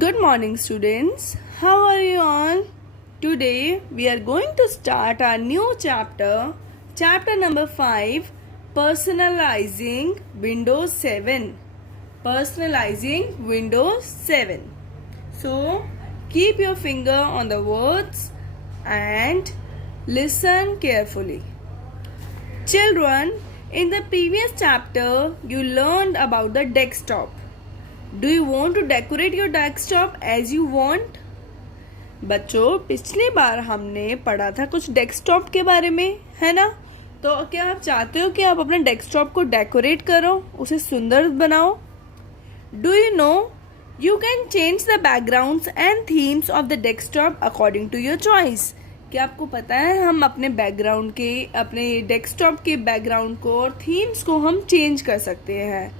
Good morning, students. How are you all? Today we are going to start our new chapter number 5, Personalizing Windows 7. Personalizing Windows 7. So, keep your finger on the words and listen carefully. Children, in the previous chapter, you learned about the desktop. Do you want to decorate your desktop as you want? बच्चों, पिछली बार हमने पढ़ा था कुछ desktop के बारे में, है ना? तो क्या आप चाहते हो कि आप अपने डेस्कटॉप को डेकोरेट करो, उसे सुंदर बनाओ? Do you know you can change the backgrounds and themes of the desktop according to your choice. क्या आपको पता है हम अपने डेस्कटॉप के बैकग्राउंड को और थीम्स को हम चेंज कर सकते हैं.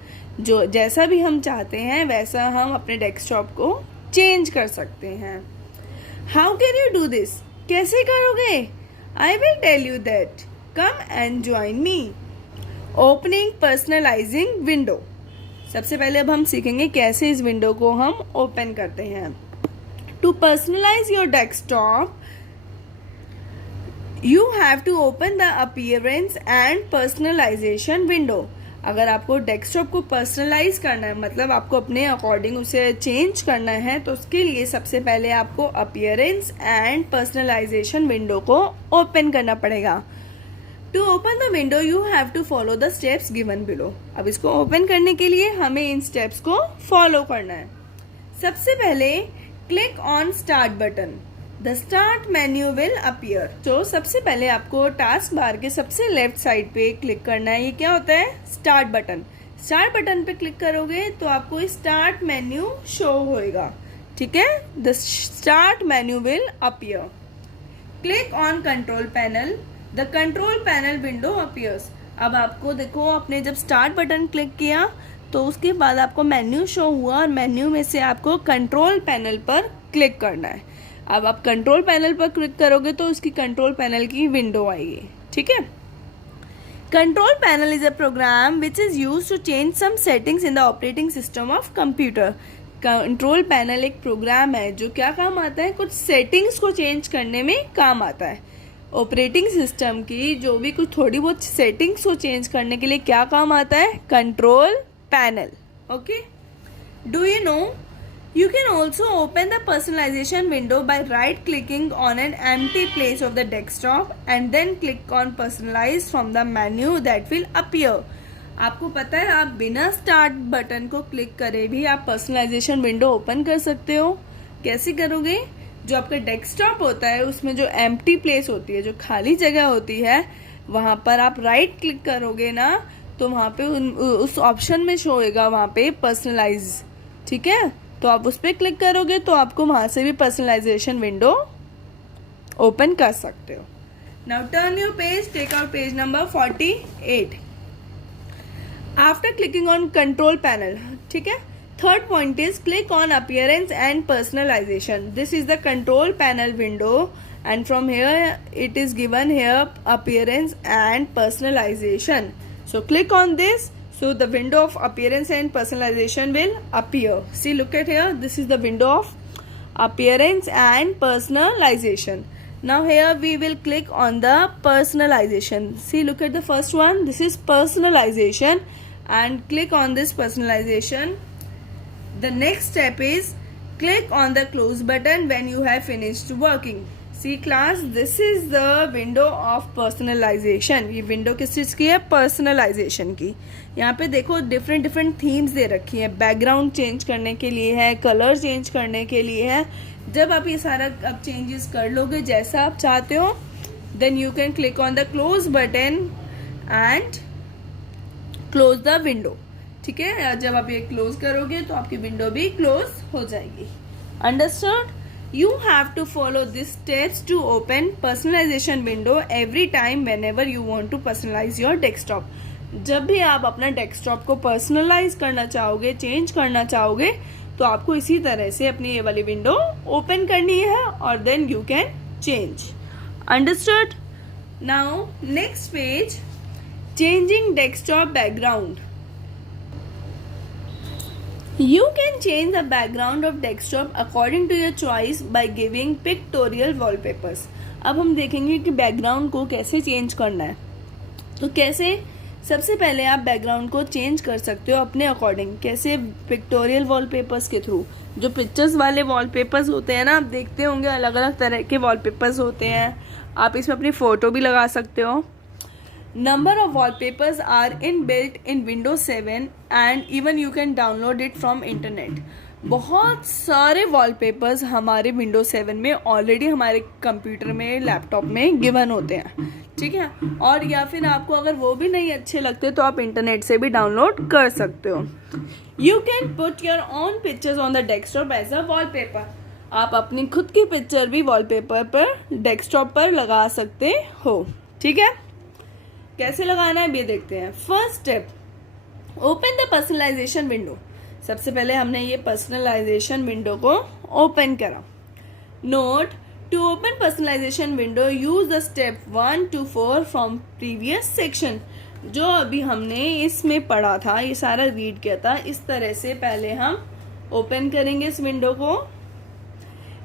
जो जैसा भी हम चाहते हैं वैसा हम अपने डेस्कटॉप को चेंज कर सकते हैं. How can you do this? कैसे करोगे? I will tell you that. Come and join me. Opening personalising window. सबसे पहले अब हम सीखेंगे कैसे इस विंडो को हम ओपन करते हैं. To personalise your desktop you have to open the appearance and personalisation window. अगर आपको डेस्कटॉप को पर्सनलाइज करना है, मतलब आपको अपने अकॉर्डिंग उसे चेंज करना है, तो उसके लिए सबसे पहले आपको अपीयरेंस एंड पर्सनलाइजेशन विंडो को ओपन करना पड़ेगा. To open the window you have to follow the steps given below. अब इसको ओपन करने के लिए हमें इन स्टेप्स को फॉलो करना है. सबसे पहले click on start button. The start menu will appear. तो सबसे पहले आपको टास्क बार के सबसे लेफ्ट साइड पे क्लिक करना है. ये क्या होता है? Start button. स्टार्ट बटन पे क्लिक करोगे तो आपको स्टार्ट मेन्यू शो होएगा. ठीक है? The start menu will appear. Click on control panel. The control panel window appears. अब आपको देखो, आपने जब स्टार्ट बटन क्लिक किया तो उसके बाद आपको मेन्यू शो हुआ और मेन्यू में से आपको कंट्रोल पैनल पर क्लिक करना है. अब आप कंट्रोल पैनल पर क्लिक करोगे तो उसकी कंट्रोल पैनल की विंडो आएगी. ठीक है? Control panel is a program which is use to change some settings in the operating system of computer. Control panel एक प्रोग्राम है जो क्या काम आता है? कुछ सेटिंग्स को चेंज करने में काम आता है. ऑपरेटिंग सिस्टम की जो भी कुछ थोड़ी बहुत सेटिंग्स को चेंज करने के लिए क्या काम आता है? Control panel. Okay? Do you no you can also open the personalization window by right clicking on an empty place of the desktop and then click on personalize from the menu that will appear. आपको पता है आप बिना start button को click करे भी आप personalisation window open कर सकते हो. कैसे करोगे? जो आपका डेस्कटॉप होता है उसमें जो एम्प्टी प्लेस होती है, जो खाली जगह होती है, वहां पर आप राइट क्लिक करोगे ना तो वहां पे उस ऑप्शन में शो होगा वहां पे पर्सनलाइज. ठीक है? तो आप उस पर क्लिक करोगे तो आपको वहां से भी पर्सनलाइजेशन विंडो ओपन कर सकते हो. Now turn your page. Take out page number 48. After clicking on control panel. ठीक है? Third point is click on appearance and personalisation. This is the control panel window and from here it is given here appearance and personalisation. So click on this. So the window of appearance and personalization will appear. See, look at here. This is the window of appearance and personalization. Now here we will click on the personalization. See, look at the first one. This is personalization and click on this personalization. The next step is click on the close button when you have finished working. See class, this is the window of personalization. ये window किस चीज़ की है? Personalisation की. यहाँ पे देखो different themes दे रखी है. बैकग्राउंड चेंज करने के लिए है, कलर चेंज करने के लिए है. जब आप ये सारा अब चेंजेस कर लोगे जैसा आप चाहते हो, then you can click on the close button and close the window. ठीक है? जब आप ये क्लोज करोगे तो आपकी विंडो भी क्लोज हो जाएगी. Understood? You have to follow these steps to open personalization window every time whenever you want to personalize your desktop. जब भी आप अपना डेस्कटॉप को पर्सनलाइज करना चाहोगे, चेंज करना चाहोगे, तो आपको इसी तरह से अपनी ये वाली विंडो ओपन करनी है और then you can change. Understood? Now next page, changing desktop background. You can change the background of desktop according to your choice by giving pictorial wallpapers. अब हम देखेंगे कि बैकग्राउंड को कैसे चेंज करना है. तो कैसे, सबसे पहले आप बैकग्राउंड को चेंज कर सकते हो अपने अकॉर्डिंग. कैसे? पिक्टोरियल वॉलपेपर्स के थ्रू. जो पिक्चर्स वाले वॉलपेपर्स होते हैं ना, आप देखते होंगे अलग अलग तरह के वॉलपेपर्स होते हैं. आप इसमें अपनी फोटो भी लगा सकते हो. Number of wallpapers are inbuilt in Windows 7 and even you can download it from internet. बहुत सारे वॉलपेपर्स हमारे Windows 7 में ऑलरेडी हमारे कंप्यूटर में, लैपटॉप में गिवन होते हैं, ठीक है. और या फिर आपको अगर वो भी नहीं अच्छे लगते तो आप इंटरनेट से भी डाउनलोड कर सकते हो. You can put your own pictures on the desktop as a wallpaper. आप अपनी खुद की पिक्चर भी वॉलपेपर पर, डेस्कटॉप पर लगा सकते हो, ठीक है. कैसे लगाना है ये देखते हैं. First step, open the personalisation window. सबसे पहले हमने ये पर्सनलाइजेशन विंडो को ओपन करा. Note, to open personalisation window use the step 1 to 4 from previous section. जो अभी हमने इसमें पढ़ा था, ये सारा रीड किया था, इस तरह से पहले हम ओपन करेंगे इस विंडो को.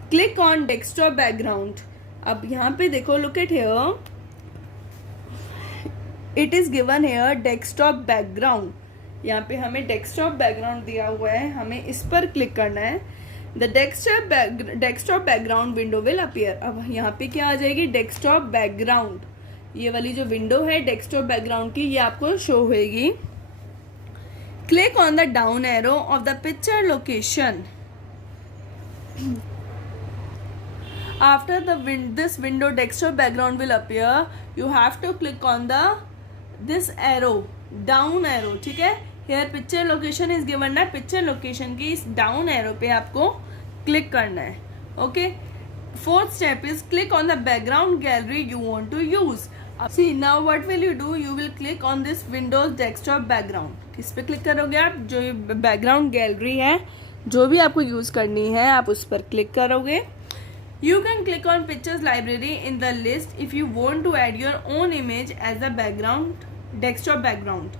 Click on desktop background. अब यहाँ पे देखो, look at here, it is given hair desktop background. यहाँ पे हमें डेस्कटॉप बैकग्राउंड दिया हुआ है, हमें इस पर क्लिक करना है. The desktop background window will appear. अब यहाँ पे क्या आ जाएगी? Desktop background. ये वाली जो विंडो है डेस्कटॉप बैकग्राउंड की, ये आपको शो होगी. Click on the down arrow of the picture location. After this window desktop background will appear, you have to click on this arrow, down arrow, ठीक है. Here picture location is given ना, picture location की इस down arrow पे आपको click करना है. Okay. Fourth step is click on the background gallery you want to use. See, now what will you do? You will click on this Windows desktop background. किस पे click करोगे आप? जो background gallery है, जो भी आपको यूज करनी है, आप उस पर क्लिक करोगे. You can click on pictures library in the list if you want to add your own image as the background, desktop background.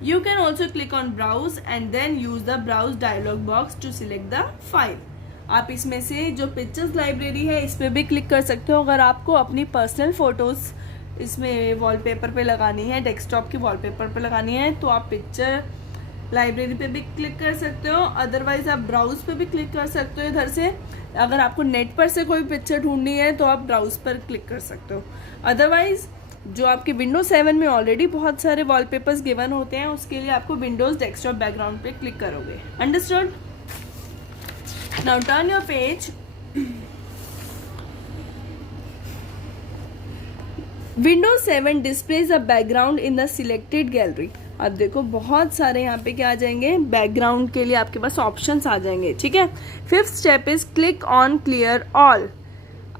You can also click on browse and then use the browse dialog box to select the file. आप इसमें से जो pictures library है इस पर भी click कर सकते हो. अगर आपको अपनी पर्सनल फोटोज इसमें वॉलपेपर पे लगानी है, डेस्कटॉप की वॉलपेपर पे लगानी है, तो आप पिक्चर लाइब्रेरी पे भी क्लिक कर सकते हो. अदरवाइज आप ब्राउज पे भी क्लिक कर सकते हो इधर से. अगर आपको नेट पर से कोई पिक्चर ढूंढनी है तो आप ब्राउज पर क्लिक कर सकते हो. अदरवाइज जो आपके विंडोज 7 में ऑलरेडी बहुत सारे वॉलपेपर्स गिवन होते हैं, उसके लिए आपको विंडोज डेस्कटॉप बैकग्राउंड पे क्लिक करोगे. Understood? Now turn your page. Windows 7 displays the background in the selected gallery. अब देखो बहुत सारे यहाँ पे क्या आ जाएंगे, बैकग्राउंड के लिए आपके पास ऑप्शंस आ जाएंगे, ठीक है. Fifth step is click on clear all.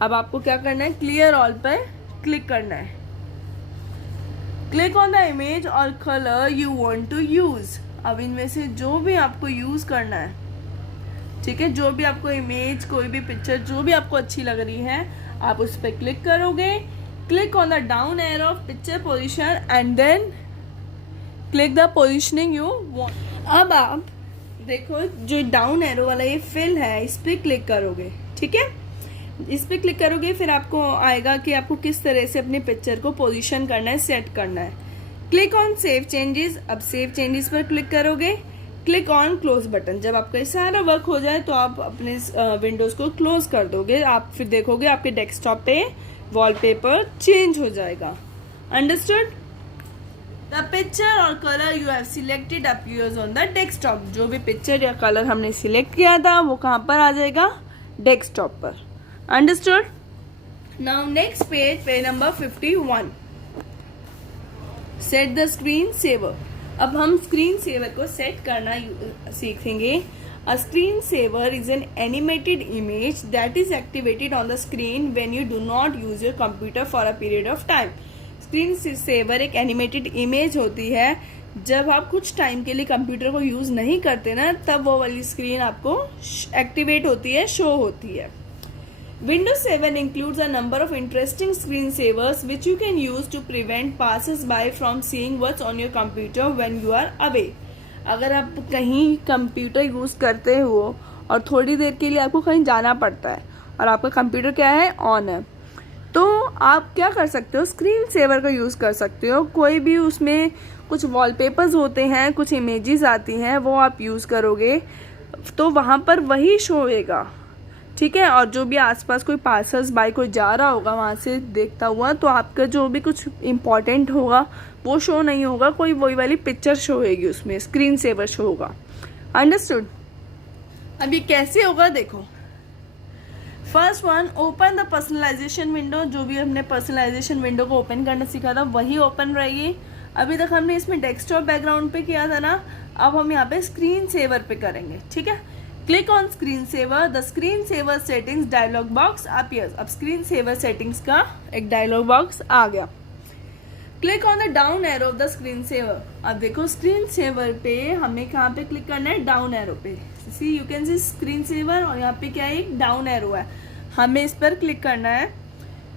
अब आपको क्या करना है? क्लियर ऑल पर क्लिक करना है. क्लिक ऑन द इमेज और colour you want to use. अब इनमें से जो भी आपको यूज करना है, ठीक है, जो भी आपको इमेज, कोई भी पिक्चर जो भी आपको अच्छी लग रही है, आप उस पर क्लिक करोगे. Click on the down arrow of picture position and then click the positioning you want. अब आप देखो जो डाउन एरो वाला ये फिल है, इस पर क्लिक करोगे, ठीक है. इस पर क्लिक करोगे, फिर आपको आएगा कि आपको किस तरह से अपनी पिक्चर को पोजीशन करना है, सेट करना है. Click on save changes. अब सेव चेंजेस पर क्लिक करोगे. Click on close button. जब आपका सारा वर्क हो जाए तो आप अपने विंडोज को क्लोज कर दोगे. आप फिर देखोगे आपके डेस्कटॉप पे वॉलपेपर चेंज हो जाएगा. अंडरस्टूड? द पिक्चर और colour you have selected appears on the desktop. जो भी पिक्चर या कलर हमने सिलेक्ट किया था वो कहाँ पर आ जाएगा? डेस्कटॉप पर. Understood? Now next page, page number 51. Set the screen saver. अब हम स्क्रीन सेवर को सेट करना सीखेंगे. A screensaver is an animated image that is activated on the screen when you do not use your computer for a period of time. Screen saver एक animated image होती है. जब आप कुछ time के लिए कंप्यूटर को यूज नहीं करते ना, तब वो वाली स्क्रीन आपको एक्टिवेट होती है, शो होती है. Windows 7 includes a number of interesting screensavers which you can use to prevent passers-by from seeing what's on your computer when you are away. अगर आप कहीं कंप्यूटर यूज़ करते हो और थोड़ी देर के लिए आपको कहीं जाना पड़ता है और आपका कंप्यूटर क्या है, ऑन है, तो आप क्या कर सकते हो, स्क्रीन सेवर का यूज़ कर सकते हो। कोई भी उसमें कुछ वॉलपेपर्स होते हैं, कुछ इमेजेस आती हैं, वो आप यूज़ करोगे तो वहाँ पर वही शो होएगा, ठीक है। और जो भी आसपास कोई पासर्स बाय कोई जा रहा होगा वहाँ से देखता हुआ, तो आपका जो भी कुछ इम्पोर्टेंट होगा वो शो नहीं होगा, कोई वही वाली पिक्चर शो होगी उसमें, स्क्रीन सेवर शो होगा। अंडरस्टूड? अब ये कैसे होगा देखो। First one, open the personalisation window. जो भी हमने पर्सनलाइजेशन विंडो को ओपन करना सीखा था वही ओपन रहेगी। अभी तक हमने इसमें डेस्कटॉप बैकग्राउंड पे किया था ना, अब हम यहाँ पे स्क्रीन सेवर पे करेंगे, ठीक है। Click on screen saver, the screen saver settings dialog box appears. अब स्क्रीन सेवर सेटिंग्स का एक डायलॉग बॉक्स आ गया। Click on the down arrow of the screen saver. अब देखो स्क्रीन सेवर पे हमें कहाँ पे क्लिक करना है, डाउन एरो पे। See you can see screen saver, और यहाँ पे क्या है, एक डाउन एरो है, हमें इस पर क्लिक करना है।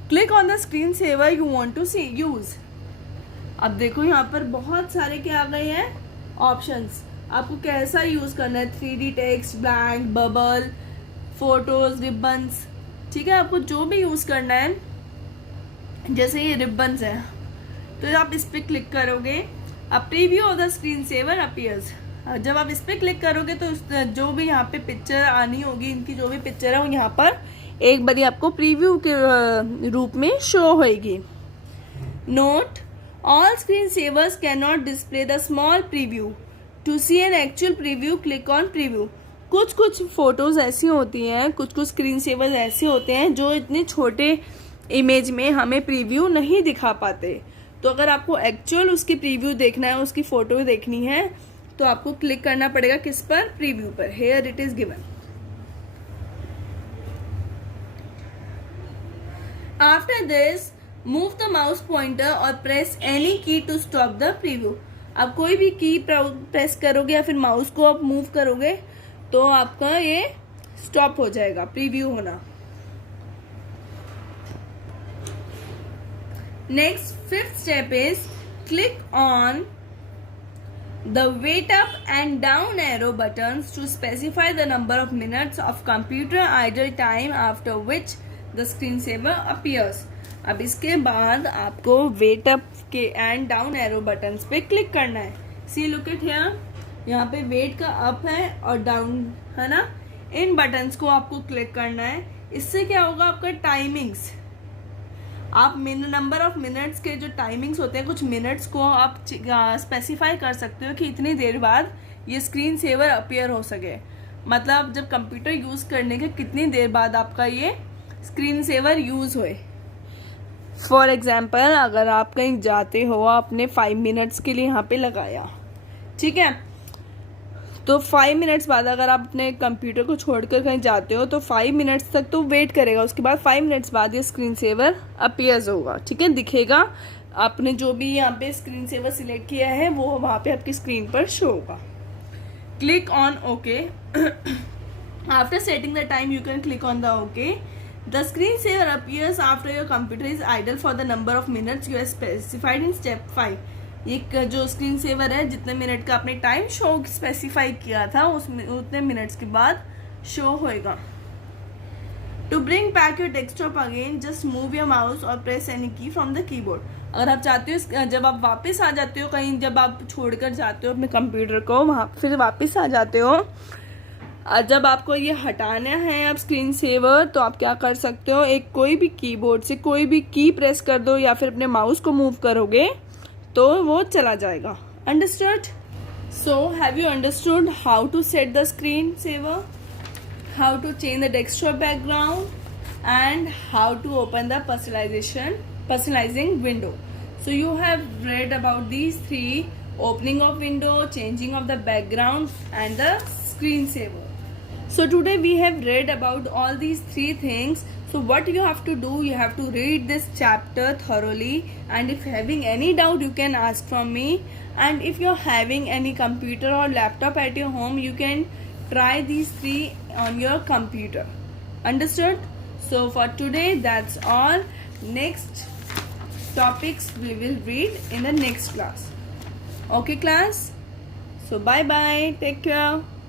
Click on the screen saver you want to see use. अब देखो यहाँ पर बहुत सारे क्या आ गए हैं ऑप्शंस, आपको कैसा यूज करना है, 3D text, blank, bubble, photos, ribbons, ठीक है। आपको जो भी यूज करना है, जैसे ये रिबन्स है तो आप इस पे क्लिक करोगे, अब preview of the screen saver appears. जब आप इस पे क्लिक करोगे तो जो भी यहाँ पे पिक्चर आनी होगी, इनकी जो भी पिक्चर है वो यहाँ पर एक बारी आपको प्रीव्यू के रूप में शो होएगी। Note, all screen savers can not display the small preview. To see an actual preview click on preview. कुछ कुछ फोटोज ऐसी होती हैं, कुछ कुछ स्क्रीन सेवर्स ऐसे होते हैं जो इतने छोटे इमेज में हमें प्रीव्यू नहीं दिखा पाते। तो अगर आपको एक्चुअल उसकी प्रीव्यू देखना है, उसकी फोटो देखनी है, तो आपको क्लिक करना पड़ेगा किस पर, प्रीव्यू पर। Here it is given. After this move the mouse pointer और press any key to stop the preview. अब कोई भी की प्रेस करोगे या फिर माउस को आप मूव करोगे तो आपका ये स्टॉप हो जाएगा प्रीव्यू होना। Next, fifth step is click on the weight up and down arrow buttons to specify the number of minutes of computer idle time after which the screensaver appears. अब इसके बाद आपको वेट अप के and down arrow buttons पे click करना है। See look it here, यहाँ पे वेट का अप है और डाउन है ना, इन बटन्स को आपको क्लिक करना है। इससे क्या होगा, आपका टाइमिंग्स, आप नंबर ऑफ मिनट्स के जो टाइमिंग्स होते हैं, कुछ मिनट्स को आप स्पेसिफाई कर सकते हो कि इतनी देर बाद ये स्क्रीन सेवर अपीयर हो सके। मतलब जब कंप्यूटर यूज़ करने के कितनी देर बाद आपका ये स्क्रीन सेवर यूज़ होए। फॉर एग्जाम्पल, अगर आप कहीं जाते हो, आपने 5 मिनट्स के लिए यहाँ पे लगाया, ठीक है, तो 5 मिनट्स बाद अगर आप अपने कंप्यूटर को छोड़कर कहीं जाते हो तो 5 मिनट्स तक तो वेट करेगा, उसके बाद 5 मिनट्स बाद ये स्क्रीन सेवर अपीयर्स होगा, ठीक है, दिखेगा। आपने जो भी यहाँ पे स्क्रीन सेवर सिलेक्ट किया है वो वहाँ पे आपकी स्क्रीन पर शो होगा। Click on okay. After setting the time you can click on the okay. The screen saver appears after your computer is idle for the number of minutes you have specified in step 5। ये जो screen saver है, जितने minute का आपने time show specify किया था उसमें उतने मिनट्स के बाद शो होएगा। To bring back your desktop again just move your mouse और press any key from the keyboard. अगर आप चाहते हो, जब आप वापस आ जाते हो कहीं, जब आप छोड़कर जाते हो अपने कंप्यूटर को, वहाँ फिर वापस आ जाते हो, जब आपको ये हटाना है अब स्क्रीन सेवर, तो आप क्या कर सकते हो, एक कोई भी कीबोर्ड से कोई भी की प्रेस कर दो या फिर अपने माउस को मूव करोगे तो वो चला जाएगा। Understood? So have you understood how to set the screen saver, how to change the desktop background and how to open the personalizing window. So you have read about these 3: opening of window, changing of the background and the screensaver. So today we have read about all these 3 things. So what you have to do, you have to read this chapter thoroughly, and if having any doubt you can ask from me, and if you're having any computer or laptop at your home you can try these 3 on your computer. Understood? So for today that's all. Next topics we will read in the next class. Okay class? So bye bye, take care.